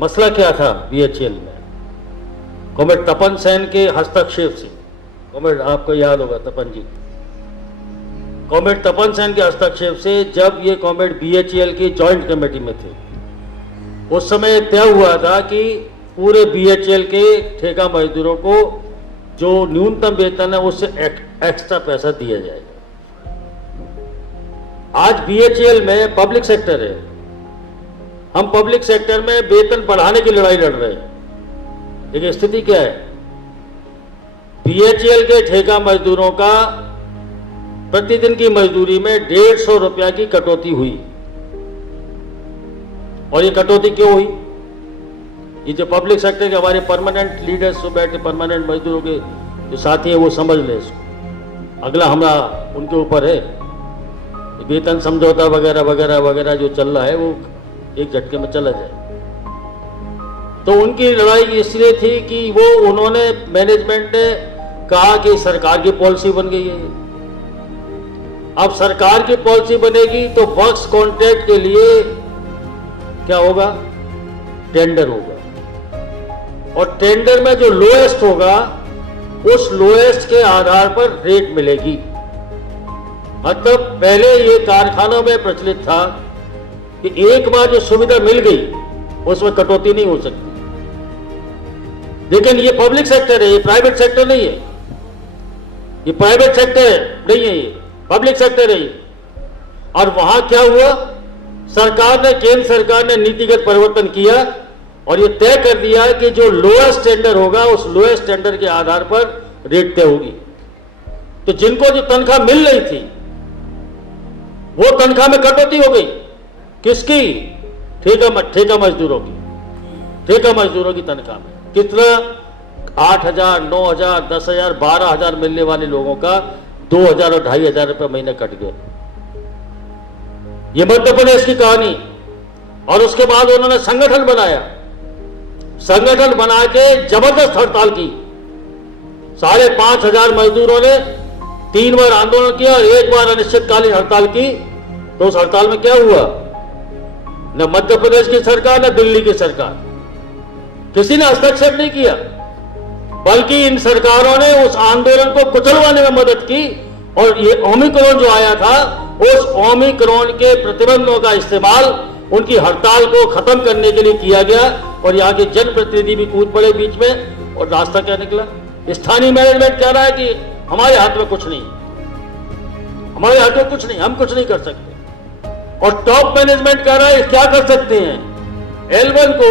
मसला क्या था बीएचईएल में? कॉमरेड तपन सेन के हस्तक्षेप से, कॉमरेड आपको याद होगा तपन जी, कॉमरेड तपन सेन के हस्तक्षेप से जब ये कॉमरेड बीएचईएल की जॉइंट कमेटी में थे, उस समय तय हुआ था कि पूरे बीएचईएल के ठेका मजदूरों को जो न्यूनतम वेतन है उससे एक्स्ट्रा पैसा दिया जाएगा। आज बीएचईएल में पब्लिक सेक्टर है, हम पब्लिक सेक्टर में वेतन बढ़ाने की लड़ाई लड़ रहे हैं, लेकिन स्थिति क्या है? बीएचईएल के ठेका मजदूरों का प्रतिदिन की मजदूरी में 150 रुपया की कटौती हुई। और ये कटौती क्यों हुई? ये जो पब्लिक सेक्टर के हमारे परमानेंट लीडर्स जो बैठे, परमानेंट मजदूरों के जो साथी हैं, वो समझ ले इसको। अगला हमला उनके ऊपर है। वेतन समझौता वगैरह वगैरह वगैरह जो चल रहा है वो एक झटके में चला जाए। तो उनकी लड़ाई इसलिए थी कि वो उन्होंने मैनेजमेंट ने कहा कि सरकार की पॉलिसी बन गई है। अब सरकार की पॉलिसी बनेगी तो वर्क्स कॉन्ट्रैक्ट के लिए क्या होगा? टेंडर होगा, और टेंडर में जो लोएस्ट होगा उस लोएस्ट के आधार पर रेट मिलेगी। मतलब पहले ये कारखानों में प्रचलित था कि एक बार जो सुविधा मिल गई उसमें कटौती नहीं हो सकती। लेकिन ये पब्लिक सेक्टर है, ये प्राइवेट सेक्टर नहीं है। ये प्राइवेट सेक्टर नहीं है, ये पब्लिक सेक्टर है। और वहां क्या हुआ? सरकार ने, केंद्र सरकार ने नीतिगत परिवर्तन किया और ये तय कर दिया कि जो लोएस्ट टेंडर होगा उस लोएस्ट टेंडर के आधार पर रेट तय होगी। तो जिनको जो तनख्वाह मिल रही थी वो तनख्वाह में कटौती हो गई। किसकी? ठेका मजदूरों की। ठेका मजदूरों की तनख्वाह में कितना? 8,000, 9,000, 10,000, 12,000 मिलने वाले लोगों का 2,000 और 2,500 रुपये महीने कट गए। ये मध्य प्रदेश की कहानी। और उसके बाद उन्होंने संगठन बनाया, संगठन बना के जबरदस्त हड़ताल की। 5,500 मजदूरों ने 3 बार आंदोलन किया और 1 बार अनिश्चितकालीन हड़ताल की। तो उस हड़ताल में क्या हुआ? न मध्य प्रदेश की सरकार न दिल्ली की सरकार, किसी ने हस्तक्षेप नहीं किया, बल्कि इन सरकारों ने उस आंदोलन को कुचलवाने में मदद की। और ये ओमिक्रॉन जो आया था, उस ओमिक्रॉन के प्रतिबंधों का इस्तेमाल उनकी हड़ताल को खत्म करने के लिए किया गया। और यहाँ के जनप्रतिनिधि भी कूद पड़े बीच में। और रास्ता क्या निकला? स्थानीय मैनेजमेंट कह रहा है कि हमारे हाथ में कुछ नहीं, हमारे हाथ में कुछ नहीं, हम कुछ नहीं कर सकते। और टॉप मैनेजमेंट कह रहा है क्या कर सकते हैं, L1 को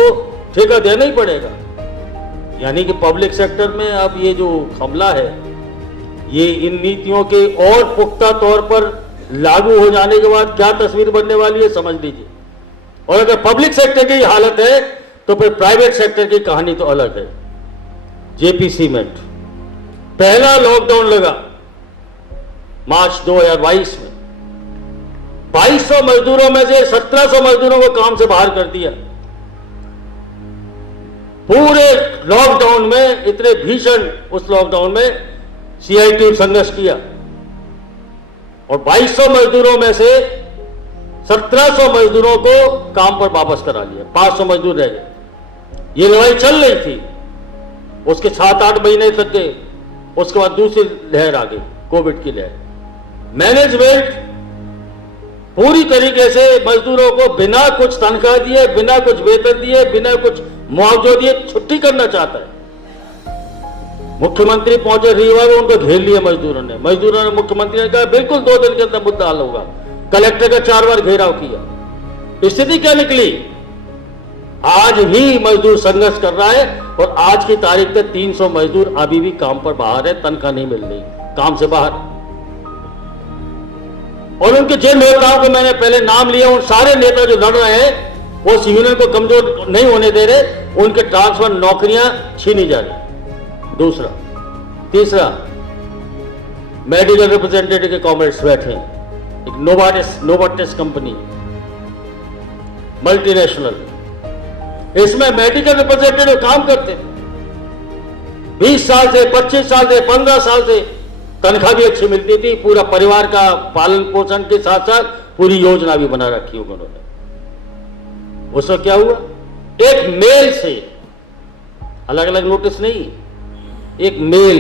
ठेका देना ही पड़ेगा। यानी कि पब्लिक सेक्टर में अब ये जो हमला है, ये इन नीतियों के और पुख्ता तौर पर लागू हो जाने के बाद क्या तस्वीर बनने वाली है समझ लीजिए। और अगर पब्लिक सेक्टर की हालत है तो फिर प्राइवेट सेक्टर की कहानी तो अलग है। जेपी सीमेंट, पहला लॉकडाउन लगा मार्च 2022 में, 2200 मजदूरों में से 1700 मजदूरों को काम से बाहर कर दिया। पूरे लॉकडाउन में, इतने भीषण उस लॉकडाउन में सीआईटी संघर्ष किया और 2200 मजदूरों में से 1700 मजदूरों को काम पर वापस करा लिया, 500 मजदूर रह गए। ये लड़ाई चल रही थी, उसके 7-8 महीने तक गए। उसके बाद दूसरी लहर आ गई, कोविड की लहर। मैनेजमेंट पूरी तरीके से मजदूरों को बिना कुछ तनख्वाह दिए, बिना कुछ वेतन दिए, बिना कुछ मुआवजा दिए छुट्टी करना चाहता है। मुख्यमंत्री पहुंचे रीवा में, उनको घेर लिया मजदूरों ने मुख्यमंत्री ने कहा बिल्कुल 2 दिन के अंदर मुद्दा हल होगा। कलेक्टर का 4 बार घेराव किया। स्थिति क्या निकली? आज भी मजदूर संघर्ष कर रहा है और आज की तारीख तक 300 मजदूर अभी भी काम पर बाहर है, तनख्वाह नहीं मिल रही, काम से बाहर। और उनके जिन नेताओं को मैंने पहले नाम लिया, उन सारे नेता जो लड़ रहे हैं वो यूनियन को कमजोर नहीं होने दे रहे, उनके ट्रांसफर नौकरियां छीनी जा रही। दूसरा, तीसरा, मेडिकल रिप्रेजेंटेटिव के कॉमरेड्स बैठे हैं, एक नोवार्टिस कंपनी मल्टीनेशनल, इसमें मेडिकल रिप्रेजेंटेटिव काम करते हैं 20 साल से, 25 साल से, 15 साल से। तनख्वाह भी अच्छी मिलती थी, पूरा परिवार का पालन पोषण के साथ साथ पूरी योजना भी बना रखी होगी उन्होंने। उसमें क्या हुआ? एक मेल से, अलग अलग नोटिस नहीं, एक मेल,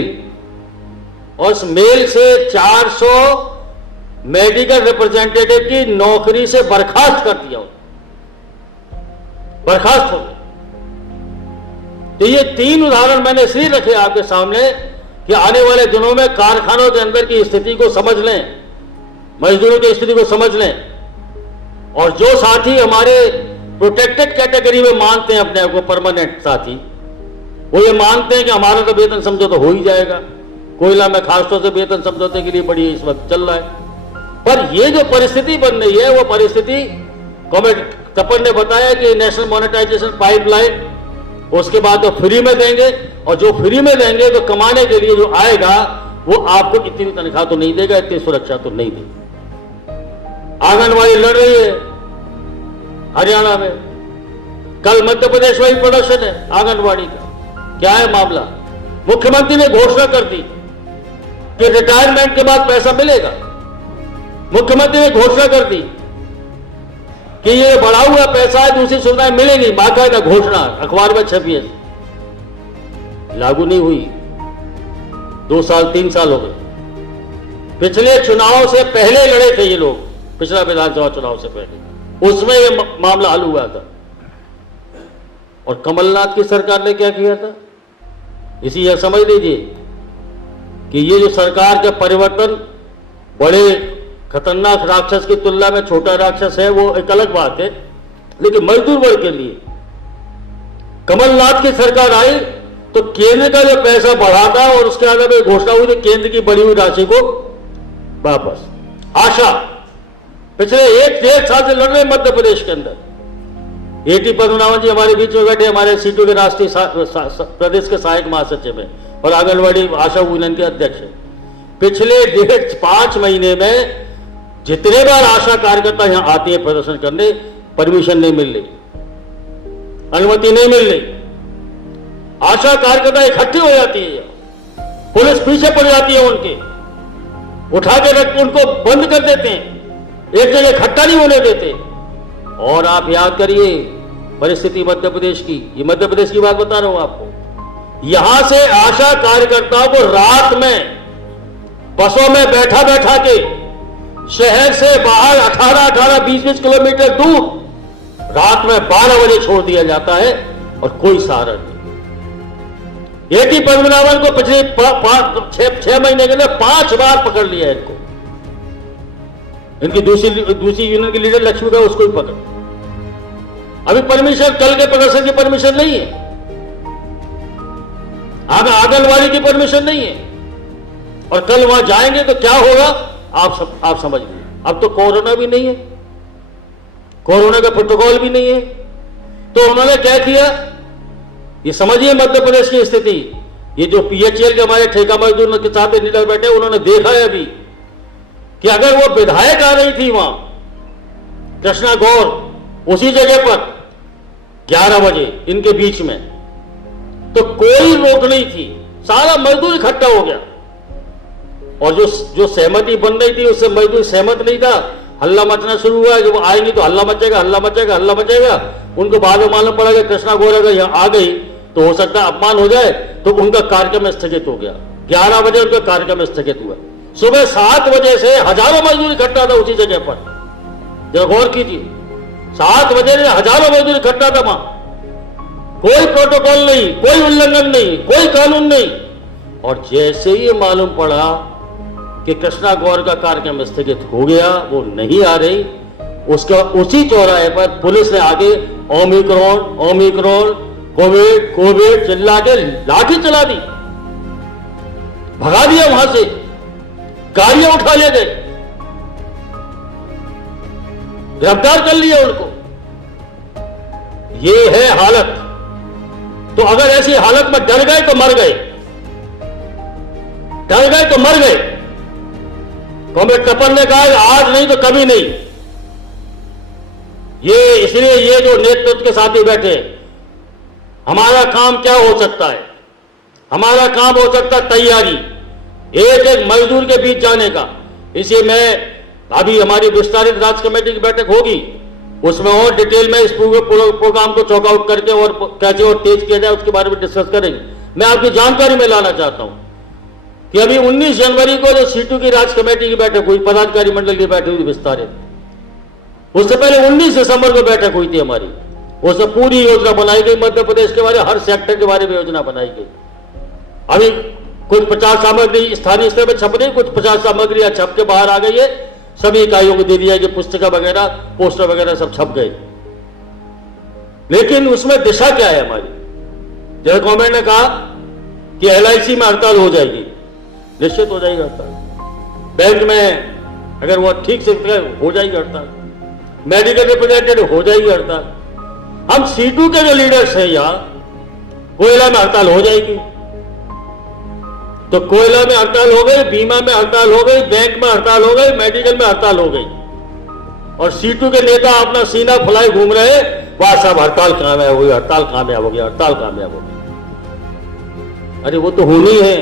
और उस मेल से 400 मेडिकल रिप्रेजेंटेटिव की नौकरी से बर्खास्त कर दिया, बर्खास्त हो गए। तो ये 3 उदाहरण मैंने इसलिए रखे आपके सामने कि आने वाले दिनों में कारखानों के अंदर की स्थिति को समझ लें, मजदूरों की स्थिति को समझ लें, और जो साथी हमारे प्रोटेक्टेड कैटेगरी में मानते हैं अपने आप को परमानेंट साथी, वो ये मानते हैं कि हमारा तो वेतन समझौता हो ही जाएगा। कोयला में खासतौर से वेतन समझौते के लिए बड़ी इस वक्त चल रहा है। पर ये जो परिस्थिति बन रही है, वो परिस्थिति कॉमरेड तपन ने बताया कि नेशनल मॉनेटाइजेशन पाइपलाइन, उसके बाद तो फ्री में देंगे, और जो फ्री में देंगे तो कमाने के लिए जो आएगा वो आपको इतनी तनख्वाह तो नहीं देगा, इतनी सुरक्षा तो नहीं देगा। आंगनबाड़ी लड़ रही है हरियाणा में, कल मध्य प्रदेश में ही प्रदर्शन है आंगनबाड़ी का। क्या है मामला? मुख्यमंत्री ने घोषणा कर दी कि रिटायरमेंट के बाद पैसा मिलेगा। मुख्यमंत्री ने घोषणा कर दी कि ये बढ़ा हुआ पैसा है, दूसरी सुविधाएं मिलेंगी, बाकायदा घोषणा अखबार में छपी है। लागू नहीं हुई, 2 साल 3 साल हो गए। पिछले चुनाव से पहले लड़े थे ये लोग, पिछला विधानसभा चुनाव से पहले, उसमें ये मामला हल हुआ था। और कमलनाथ की सरकार ने क्या किया था, इसी यह समझ लीजिए कि ये जो सरकार का परिवर्तन बड़े खतरनाक राक्षस की तुलना में छोटा राक्षस है, वो एक अलग बात है, लेकिन मजदूर वर्ग के लिए कमलनाथ की सरकार आई तो केंद्र का जो पैसा बढ़ा था और उसके आगे में घोषणा हुई थी केंद्र की बढ़ी हुई राशि को वापस। आशा पिछले 1-1.5 साल से लड़ रहे मध्य प्रदेश के अंदर। A.T. पद्मनाभन जी हमारे बीच में बैठे, हमारे सीटों के राष्ट्रीय प्रदेश के सहायक महासचिव हैं और आंगनबाड़ी आशा यूनियन के अध्यक्ष हैं। पिछले 5 महीने में जितने बार आशा कार्यकर्ता यहां आती है प्रदर्शन करने, परमिशन नहीं मिल रही, अनुमति नहीं मिल रही। आशा कार्यकर्ता इकट्ठी हो जाती है, पुलिस पीछे पड़ जाती है, उनके उठा के रख उनको बंद कर देते हैं, एक जगह इकट्ठा नहीं होने देते। और आप याद करिए परिस्थिति मध्य प्रदेश की, ये मध्य प्रदेश की बात बता रहा हूं आपको। यहां से आशा कार्यकर्ताओं को रात में बसों में बैठा बैठा के शहर से बाहर 18-20 किलोमीटर दूर रात में 12 बजे छोड़ दिया जाता है और कोई सहारा नहीं। A.T. पद्मनाभन को पिछले 6 महीने के अंदर 5 बार पकड़ लिया है इनको। इनकी दूसरी यूनियन की लीडर लक्ष्मी का उसको भी पकड़। अभी परमिशन, कल के प्रदर्शन की परमिशन नहीं है, आंगनबाड़ी की परमिशन नहीं है, और कल वहां जाएंगे तो क्या होगा आप समझ लीजिए। अब तो कोरोना भी नहीं है, कोरोना का प्रोटोकॉल भी नहीं है, तो उन्होंने क्या किया ये समझिए मध्य प्रदेश की स्थिति। ये जो PHL के हमारे ठेका मजदूर के साथ लीडर बैठे, उन्होंने देखा है अभी कि अगर वो विधायक आ रही थी वहां कृष्णा गौर उसी जगह पर 11 बजे इनके बीच में, तो कोई रोक नहीं थी, सारा मजदूर इकट्ठा हो गया। और जो सहमति बन रही थी उससे मजदूर सहमत नहीं था, हल्ला मचना शुरू हुआ कि वो आएंगी तो हल्ला मचेगा, हल्ला मचेगा, हल्ला मचेगा। उनको बाद में मालूम पड़ा कि कृष्णा गौर अगर यहां आ गई तो हो सकता है अपमान हो जाए, तो उनका कार्यक्रम स्थगित हो गया। 11 बजे उनका कार्यक्रम स्थगित हुआ। सुबह 7 बजे से हजारों मजदूर इकट्ठा था उसी जगह पर, जरा गौर कीजिए, 7 बजे से हजारों मजदूर इकट्ठा था वहां। कोई प्रोटोकॉल नहीं, कोई उल्लंघन नहीं, कोई कानून नहीं। और जैसे ही मालूम पड़ा कि कृष्णा गौर का कार्यक्रम स्थगित हो गया, वो नहीं आ रही, उसका उसी चौराहे पर पुलिस ने आगे ओमिक्रॉन ओमिक्रॉन कोविड कोविड चिल्ला के लाठी चला दी, भगा दिया वहां से, गाड़ियां उठा ले गए, गिरफ्तार कर लिया उनको। ये है हालत। तो अगर ऐसी हालत में डर गए तो मर गए, डर गए तो मर गए। कॉमरेड तपन ने कहा आज नहीं तो कभी नहीं। ये इसलिए ये जो नेतृत्व के साथी बैठे, हमारा काम क्या हो सकता है? हमारा काम हो सकता है तैयारी, एक एक मजदूर के बीच जाने का। इसलिए मैं अभी हमारी विस्तारित राज्य कमेटी की बैठक होगी, उसमें और डिटेल में इस पूरे प्रोग्राम को चौक आउट करके और कैसे और तेज किया जाए उसके बारे में डिस्कस करेंगे। मैं आपकी जानकारी में लाना चाहता हूं कि अभी 19 जनवरी को जो सीटू की राज्य कमेटी की बैठक हुई, पदाधिकारी मंडल की बैठक हुई विस्तारित, उससे पहले 19 दिसंबर को बैठक हुई थी हमारी। उसमें पूरी योजना बनाई गई, मध्य प्रदेश के बारे हर सेक्टर के बारे में योजना बनाई गई। अभी कुछ 50 सामग्री स्थानीय स्तर पर छप रही, कुछ 50 सामग्री छप के बाहर आ गई है, सभी इकाइयों को दे दिया कि पुस्तिका वगैरह पोस्टर वगैरह सब छप गए। लेकिन उसमें दिशा क्या है हमारी? जैसे गवर्नमेंट ने कहा कि LIC में हड़ताल हो जाएगी, निश्चित हो जाएगी हड़ताल। बैंक में अगर वो ठीक से हो जाएगी हड़ताल, मेडिकल रिप्रेजेंटेटिव हो जाएगी हड़ताल। हम सीटू के जो लीडर्स हैं यहां, कोयला में हड़ताल हो जाएगी तो कोयला में हड़ताल हो गई, बीमा में हड़ताल हो गई, बैंक में हड़ताल हो गई, मेडिकल में हड़ताल हो गई, और सीटू के नेता अपना सीना फुलाए घूम रहे, वाह साहब हड़ताल कामयाब हो गई, हड़ताल कामयाब हो गया, हड़ताल कामयाब हो गई। अरे वो तो होनी है।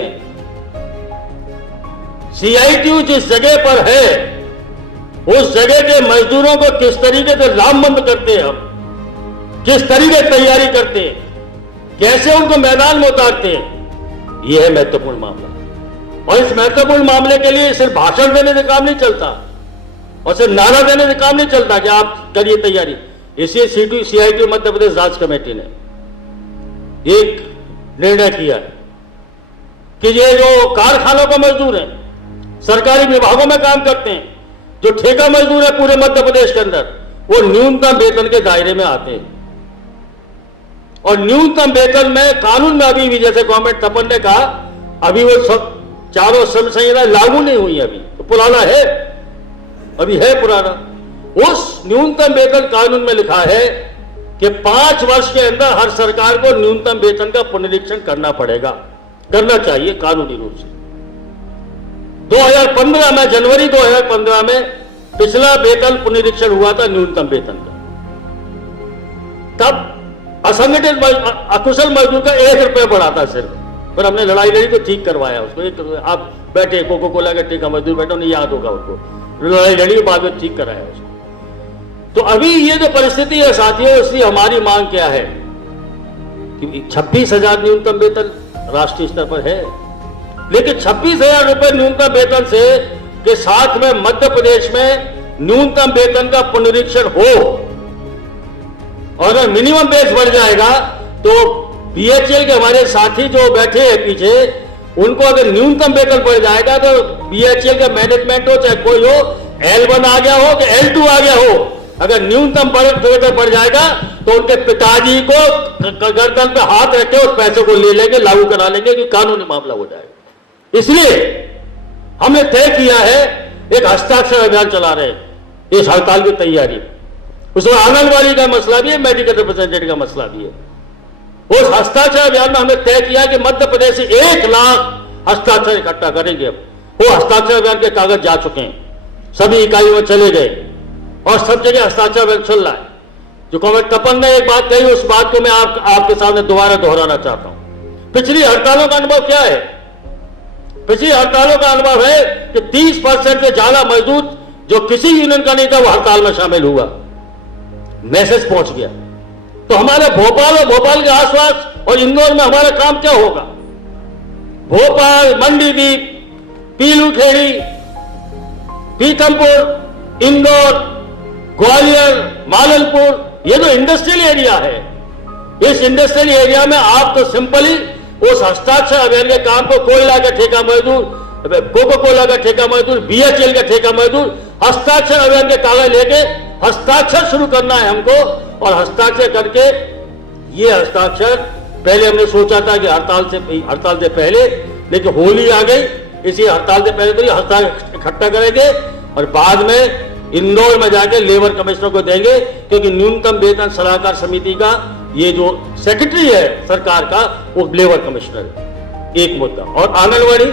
CITU जिस जगह पर है उस जगह के मजदूरों को किस तरीके से लामबंद करते हैं हम, किस तरीके से तैयारी करते हैं, कैसे उनको मैदान में उतारते हैं, यह है महत्वपूर्ण मामला। और इस महत्वपूर्ण मामले के लिए सिर्फ भाषण देने से काम नहीं चलता और सिर्फ नारा देने से काम नहीं चलता कि आप करिए तैयारी। इसलिए CITU मध्य प्रदेश राज्य कमेटी ने एक निर्णय किया कि ये जो कारखानों का मजदूर है, सरकारी विभागों में काम करते हैं, जो ठेका मजदूर है पूरे मध्य प्रदेश के अंदर, वो न्यूनतम वेतन के दायरे में आते हैं। और न्यूनतम वेतन में कानून में अभी भी, जैसे गवर्नमेंट तपन ने कहा, अभी वो सब चारों श्रम संहिता लागू नहीं हुई, अभी तो पुराना है, अभी है पुराना। उस न्यूनतम वेतन कानून में लिखा है कि 5 वर्ष के अंदर हर सरकार को न्यूनतम वेतन का पुनरीक्षण करना पड़ेगा, करना चाहिए कानूनी रूप से। 2015 में, जनवरी 2015 में पिछला वेतन पुनरीक्षण हुआ था न्यूनतम वेतन का। तब असंगठित अकुशल मजदूर का 1 रुपया बढ़ा था सिर्फ, पर हमने लड़ाई लड़ी तो ठीक करवाया उसको। आप बैठे कोको कोला के ठेका मजदूर बैठो, नहीं याद होगा उनको, लड़ाई लड़ी बाद में ठीक कराया उसको। तो अभी ये जो परिस्थिति है साथियों, इसलिए हमारी मांग क्या है कि 26,000 न्यूनतम वेतन राष्ट्रीय स्तर पर है, लेकिन 26,000 रुपए न्यूनतम वेतन से के साथ में मध्य प्रदेश में न्यूनतम वेतन का पुनरीक्षण हो, और अगर मिनिमम बेस बढ़ जाएगा तो BHEL के हमारे साथी जो बैठे हैं पीछे, उनको अगर न्यूनतम वेतन बढ़ जाएगा तो BHEL का मैनेजमेंट हो चाहे कोई हो, L1 आ गया हो कि L2 आ गया हो, अगर न्यूनतम वेतन बढ़ जाएगा तो उनके पिताजी को गर्दन पे हाथ रख के उस पैसे को ले लेंगे, लागू करा लेंगे, कि कानूनी मामला हो जाएगा। इसलिए हमने तय किया है, एक हस्ताक्षर अभियान चला रहे हैं इस हड़ताल की तैयारी। उसमें आंगनबाड़ी का मसला भी है, मेडिकल रिप्रेजेंटेटिव का मसला भी है। उस हस्ताक्षर अभियान में हमने तय किया कि मध्य प्रदेश से 1 लाख हस्ताक्षर इकट्ठा करेंगे। वो हस्ताक्षर अभियान के कागज जा चुके हैं, सभी इकाइयों में चले गए और सब जगह हस्ताक्षर अभियान चल रहा है। जो कमेंट तपन ने एक बात कही, उस बात को मैं आपके सामने दोबारा दोहराना चाहता हूं। पिछली हड़तालों का अनुभव क्या है? पिछली हड़तालों का अनुभव है कि 30% से ज्यादा मजदूर जो किसी यूनियन का नहीं था वो हड़ताल में शामिल हुआ, मैसेज पहुंच गया। तो हमारे भोपाल और भोपाल के आसपास और इंदौर में हमारा काम क्या होगा? भोपाल, मंडीदीप, पीलूखेड़ी, पीथमपुर, इंदौर, ग्वालियर, मालनपुर, ये जो इंडस्ट्रियल एरिया है, इस इंडस्ट्रियल एरिया में आप तो सिंपली उस हस्ताक्षर अभियान के काम को कोयला का ठेका मजदूर, कोको कोला का ठेका मजदूर, BHEL का ठेका मजदूर, हस्ताक्षर अभियान के कागज लेके हस्ताक्षर शुरू करना है हमको। और हस्ताक्षर करके, ये हस्ताक्षर पहले हमने सोचा था कि हड़ताल से पहले, लेकिन होली आ गई, इसी हड़ताल से पहले तो ये हस्ताक्षर इकट्ठा करेंगे और बाद में इंदौर में जाके लेबर कमिश्नर को देंगे, क्योंकि न्यूनतम वेतन सलाहकार समिति का ये जो सेक्रेटरी है सरकार का, वो लेबर कमिश्नर है, एक मुद्दा। और आंगनबाड़ी,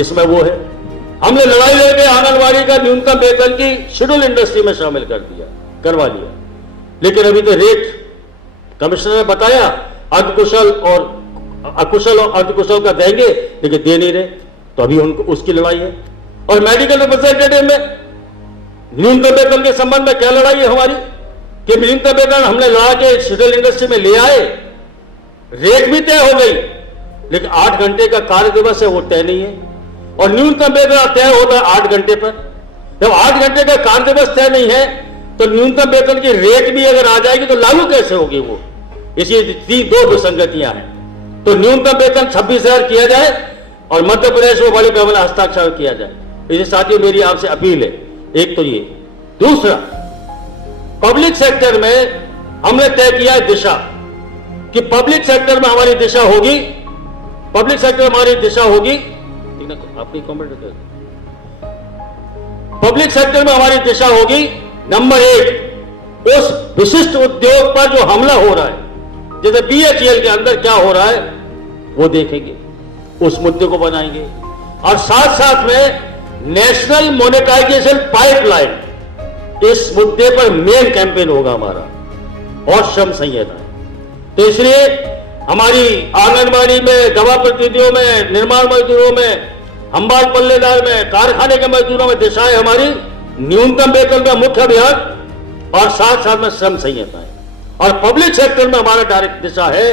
इसमें वो है, हमने लड़ाई लड़के आंगनबाड़ी का न्यूनतम वेतन की शेड्यूल इंडस्ट्री में शामिल करवा लिया, लेकिन अभी तो रेट कमिश्नर ने बताया अर्धकुशल और अकुशल और अर्धकुशल का देंगे, लेकिन दे नहीं रहे, तो अभी उनको उसकी लड़ाई है। और मेडिकल रिप्रेजेंटेटिव में न्यूनतम वेतन के संबंध में क्या लड़ाई है हमारी? कि न्यूनतम वेतन हमने ला के स्टील इंडस्ट्री में ले आए, रेट भी तय हो गई, लेकिन 8 घंटे का कार्य दिवस है वो तय नहीं है, और न्यूनतम वेतन तय होता है 8 घंटे पर। जब 8 घंटे का कार्य दिवस तय नहीं है तो न्यूनतम वेतन की रेट भी अगर आ जाएगी तो लागू कैसे होगी वो? इसी 2 विसंगतियां हैं। तो न्यूनतम वेतन 26,000 किया जाए और मध्य प्रदेश में बड़े पैमाने हस्ताक्षर किया जाए। इसी साथियों मेरी आपसे अपील है, एक तो ये। दूसरा, पब्लिक सेक्टर में हमने तय किया है दिशा कि पब्लिक सेक्टर में हमारी दिशा होगी, पब्लिक सेक्टर में हमारी दिशा होगी, अपनी कमेंट कर, पब्लिक सेक्टर में हमारी दिशा होगी नंबर 1 उस विशिष्ट उद्योग पर जो हमला हो रहा है, जैसे बीएचईएल के अंदर क्या हो रहा है वो देखेंगे, उस मुद्दे को बनाएंगे, और साथ साथ में नेशनल मोनेटाइजेशन पाइपलाइन, इस मुद्दे पर मेन कैंपेन होगा हमारा, और श्रम संहिता। तो इसलिए हमारी आंगनबाड़ी में, दवा प्रतिनिधियों में, निर्माण मजदूरों में, हम्बाल पल्लेदार में, कारखाने के मजदूरों में दिशा है हमारी न्यूनतम वेतन का मुख्य अभियान और साथ साथ में श्रम संहिता है। और पब्लिक सेक्टर में हमारा डायरेक्ट दिशा है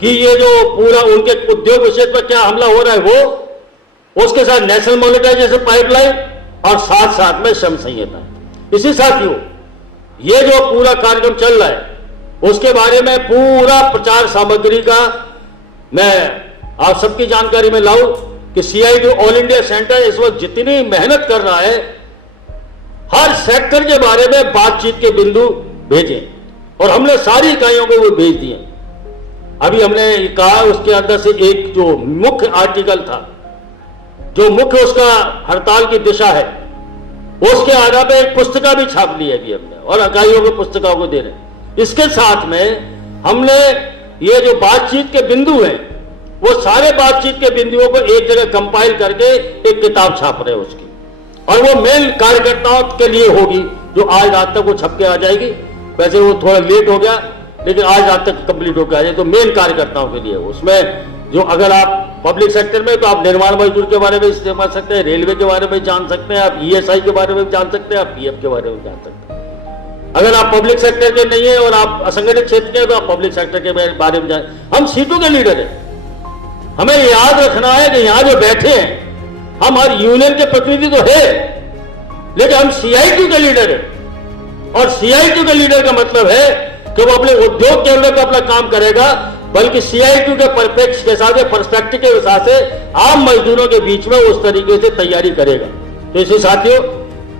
कि ये जो पूरा उनके उद्योग विशेष पर क्या हमला हो रहा है वो, उसके साथ नेशनल मोनेटाइजेशन पाइपलाइन और साथ साथ में श्रम संहिता। इसी साथियों, ये जो पूरा कार्यक्रम चल रहा है उसके बारे में पूरा प्रचार सामग्री का मैं आप सबकी जानकारी में लाऊं कि सीआईटी ऑल इंडिया सेंटर इस वक्त जितनी मेहनत कर रहा है, हर सेक्टर के बारे में बातचीत के बिंदु भेजे, और हमने सारी इकाइयों को वो भेज दिए। अभी हमने कहा उसके अंदर से एक जो मुख्य आर्टिकल था, जो मुख्य उसका हड़ताल की दिशा है, उसके आधार पर एक पुस्तिका भी छाप ली है अभी हमने, और इकाइयों को पुस्तिकाओं को दे रहे हैं। इसके साथ में हमने ये जो बातचीत के बिंदु हैं वो सारे बातचीत के बिंदुओं को एक जगह कंपाइल करके एक किताब छाप रहे हैं उसकी, और वो मेन कार्यकर्ताओं के लिए होगी, जो आज रात तक वो छप के आ जाएगी। वैसे वो थोड़ा लेट हो गया लेकिन आज रात तक कंप्लीट होकर आ जाए, तो मेन कार्यकर्ताओं के लिए उसमें जो, अगर आप पब्लिक सेक्टर में तो आप निर्माण मजदूर के बारे में समझ सकते हैं, रेलवे के बारे में जान सकते हैं, आप ईएसआई के बारे में जान सकते हैं, आप पीएफ के बारे में जान सकते हैं। अगर आप पब्लिक सेक्टर के नहीं है और आप असंगठित क्षेत्र के, तो आप पब्लिक सेक्टर के बारे में जान। हम सीटों के लीडर हैं, हमें याद रखना है कि यहां जो बैठे हैं हम हर यूनियन के प्रतिनिधि तो है, लेकिन हम सीआईटी के लीडर हैं, और सीआईटी के लीडर का मतलब है कि वो अपने उद्योग के अंदर तो अपना काम करेगा, बल्कि सीआईटी के परिप्रेक्ष्य के साथ, पर्सपेक्टिव के हिसाब से आम मजदूरों के बीच में उस तरीके से तैयारी करेगा। तो इसी साथियों,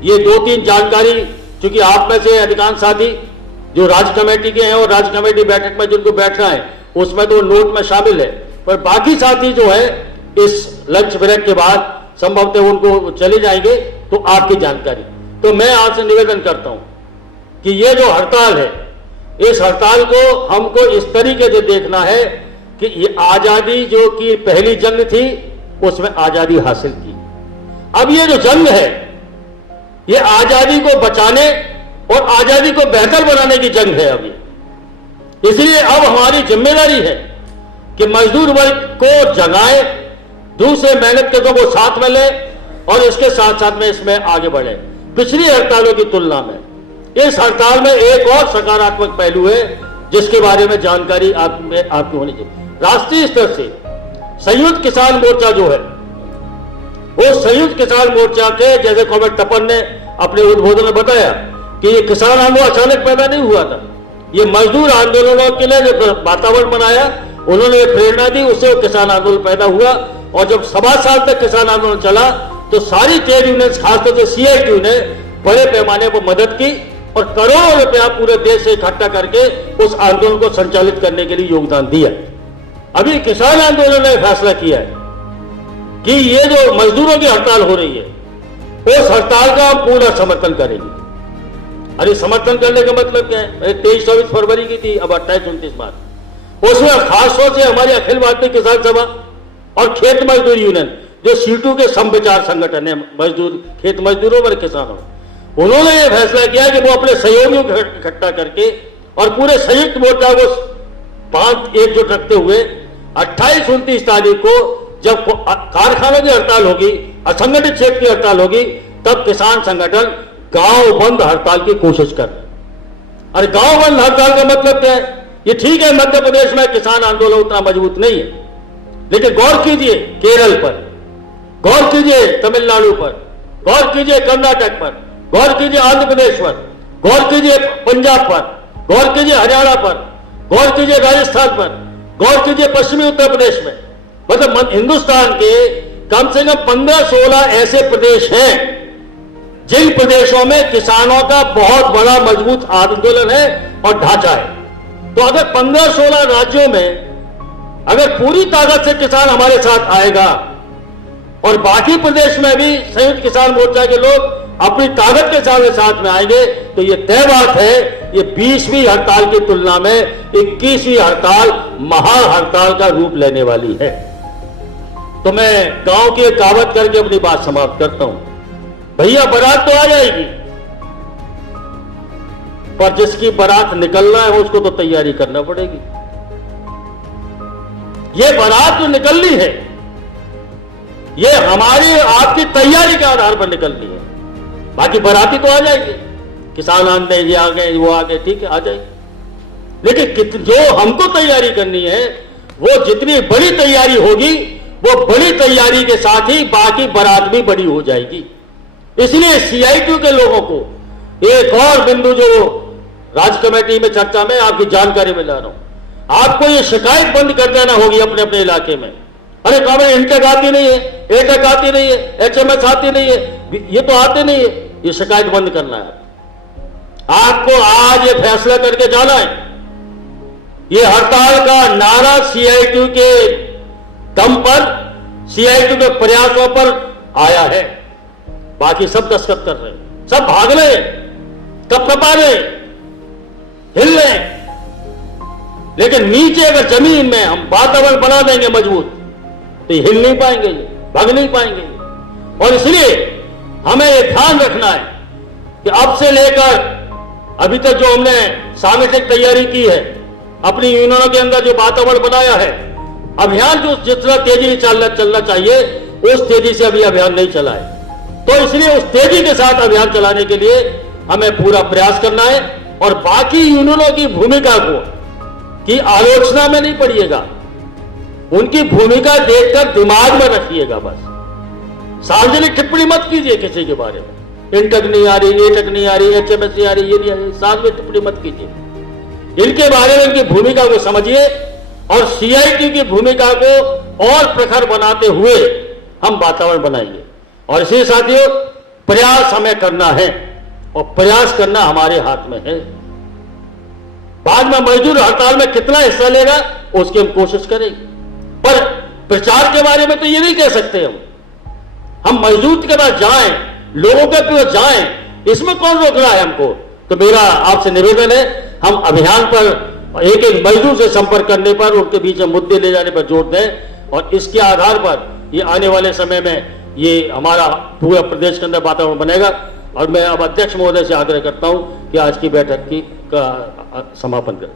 ये 2-3 जानकारी, क्योंकि आप में से अधिकांश साथी जो राज्य कमेटी के हैं और राज्य कमेटी बैठक में जिनको बैठना है उसमें तो नोट में शामिल है, पर बाकी साथी जो है इस लंच ब्रेक के बाद संभवतः उनको चले जाएंगे, तो आपकी जानकारी। तो मैं आपसे निवेदन करता हूं कि ये जो हड़ताल है, इस हड़ताल को हमको इस तरीके से देखना है कि ये आजादी जो की पहली जंग थी उसमें आजादी हासिल की, अब ये जो जंग है ये आजादी को बचाने और आजादी को बेहतर बनाने की जंग है अभी। इसलिए अब हमारी जिम्मेदारी है कि मजदूर वर्ग को जगाए, दूसरे मेहनत करने को साथ में ले, और इसके साथ साथ में इसमें आगे बढ़े। पिछली हड़तालों की तुलना में इस हड़ताल में एक और सकारात्मक पहलू है जिसके बारे में जानकारी आपकी होनी चाहिए। राष्ट्रीय स्तर से संयुक्त किसान मोर्चा जो है, वो संयुक्त किसान मोर्चा के, जैसे कॉमरेड तपन ने अपने उद्बोधन में बताया कि ये किसान आंदोलन अचानक पैदा नहीं हुआ था, ये मजदूर आंदोलनों के लिए जो वातावरण बनाया, उन्होंने प्रेरणा दी, उससे किसान आंदोलन पैदा हुआ। और जब 7 साल तक किसान आंदोलन चला तो सारी ट्रेड यूनियंस, खासतौर से सीआईटी ने बड़े पैमाने पर मदद की और करोड़ों रुपया पूरे देश से इकट्ठा करके उस आंदोलन को संचालित करने के लिए योगदान दिया। अभी किसान आंदोलन ने फैसला किया है कि ये जो मजदूरों की हड़ताल हो रही है, उस हड़ताल का हम पूरा समर्थन करेंगे। अरे समर्थन करने का मतलब क्या है? 23-24 फरवरी की थी, अब 28-29 मार्च। उसमें खासतौर से हमारी अखिल भारतीय किसान सभा और खेत मजदूर यूनियन, जो सीटू के समविचार संगठन है, मजदूर, खेत मजदूरों और किसानों, उन्होंने ये फैसला किया कि वो अपने सहयोगियों को इकट्ठा करके और पूरे संयुक्त मोर्चा को 5 एकजुट रखते हुए 28-29 तारीख को जब कारखानों की हड़ताल होगी, असंगठित क्षेत्र की हड़ताल होगी, तब किसान संगठन गांव बंद हड़ताल की कोशिश कर रहे। अरे गांव बंद हड़ताल का मतलब क्या है? ये ठीक है, मध्य प्रदेश में किसान आंदोलन उतना मजबूत नहीं है, लेकिन गौर कीजिए केरल पर, गौर कीजिए तमिलनाडु पर, गौर कीजिए कर्नाटक पर, गौर कीजिए आंध्र प्रदेश पर, गौर कीजिए पंजाब पर, गौर कीजिए हरियाणा पर, गौर कीजिए राजस्थान पर, गौर कीजिए पश्चिमी उत्तर प्रदेश में। मतलब हिंदुस्तान के कम से कम 15-16 ऐसे प्रदेश हैं जिन प्रदेशों में किसानों का बहुत बड़ा मजबूत आंदोलन है और ढांचा है। तो अगर 15-16 राज्यों में अगर पूरी ताकत से किसान हमारे साथ आएगा और बाकी प्रदेश में भी संयुक्त किसान मोर्चा के लोग अपनी ताकत के साथ में आएंगे, तो ये तय बात है, ये 20वीं हड़ताल की तुलना में 21वीं हड़ताल महान हड़ताल का रूप लेने वाली है। तो मैं गांव की एक कहावत करके अपनी बात समाप्त करता हूं। भैया बारात तो आ जाएगी, पर जिसकी बारात निकलना है उसको तो तैयारी करना पड़ेगी। ये बारात जो निकलनी है, ये हमारी आपकी तैयारी के आधार पर निकलनी है। बाकी बाराती तो आ जाएगी, किसान आंदोलन ये आ गए, वो आ गए, ठीक है, आ जाएगी। लेकिन जो हमको तैयारी करनी है, वो जितनी बड़ी तैयारी होगी, वो बड़ी तैयारी के साथ ही बाकी बारात भी बड़ी हो जाएगी। इसलिए सीआईटी के लोगों को एक और बिंदु जो राज्य कमेटी में चर्चा में आपकी जानकारी में ला रहा हूं, आपको ये शिकायत बंद कर देना होगी अपने अपने इलाके में। अरे कहा इंटेक आती नहीं है, एटेक आती नहीं है, एचएमएस आती नहीं है, ये तो आते नहीं है, ये शिकायत बंद करना है। आपको आज ये फैसला करके जाना है। ये हड़ताल का नारा सीआईटी के दम पर, सीआईटी के प्रयासों पर आया है। बाकी सब दस्तखत कर रहे हैं, सब भाग रहे हैं, कपकपा रहे, हिल रहे, लेकिन नीचे अगर जमीन में हम वातावरण बना देंगे मजबूत, तो हिल नहीं पाएंगे, भाग नहीं पाएंगे। और इसलिए हमें यह ध्यान रखना है कि अब से लेकर अभी तक जो हमने सांगठनिक तैयारी की है, अपनी यूनियनों के अंदर जो वातावरण बनाया है, अभियान जो जितना तेजी से चलना चाहिए उस तेजी से अभी अभियान नहीं चला है। तो इसलिए उस तेजी के साथ अभियान चलाने के लिए हमें पूरा प्रयास करना है। और बाकी यूनियनों की भूमिका को की आलोचना में नहीं पड़िएगा, उनकी भूमिका देखकर दिमाग में रखिएगा। बस सार्वजनिक टिप्पणी मत कीजिए किसी के बारे में, इंटक नहीं आ रही, एटक नहीं आ रही, एचएमएस नहीं आ रही, ये नहीं आ रही, सार्वजनिक टिप्पणी मत कीजिए। इनके बारे में इनकी भूमिका को समझिए और सीआईटी की भूमिका को और प्रखर बनाते हुए हम वातावरण बनाएंगे। और इसलिए साथियों, प्रयास हमें करना है और प्रयास करना हमारे हाथ में है। बाद में मजदूर हड़ताल में कितना हिस्सा लेगा उसकी हम कोशिश करेंगे, पर प्रचार के बारे में तो ये नहीं कह सकते हम मजदूर के पास जाएं, लोगों के पास जाएं, इसमें कौन रोक रहा है हमको। तो मेरा आपसे निवेदन है, हम अभियान पर एक एक मजदूर से संपर्क करने पर, उनके बीच में मुद्दे ले जाने पर जोर दें और इसके आधार पर ये आने वाले समय में ये हमारा पूरा प्रदेश के अंदर वातावरण बनेगा। और मैं अब अध्यक्ष महोदय से आग्रह करता हूं कि आज की बैठक का समापन करें।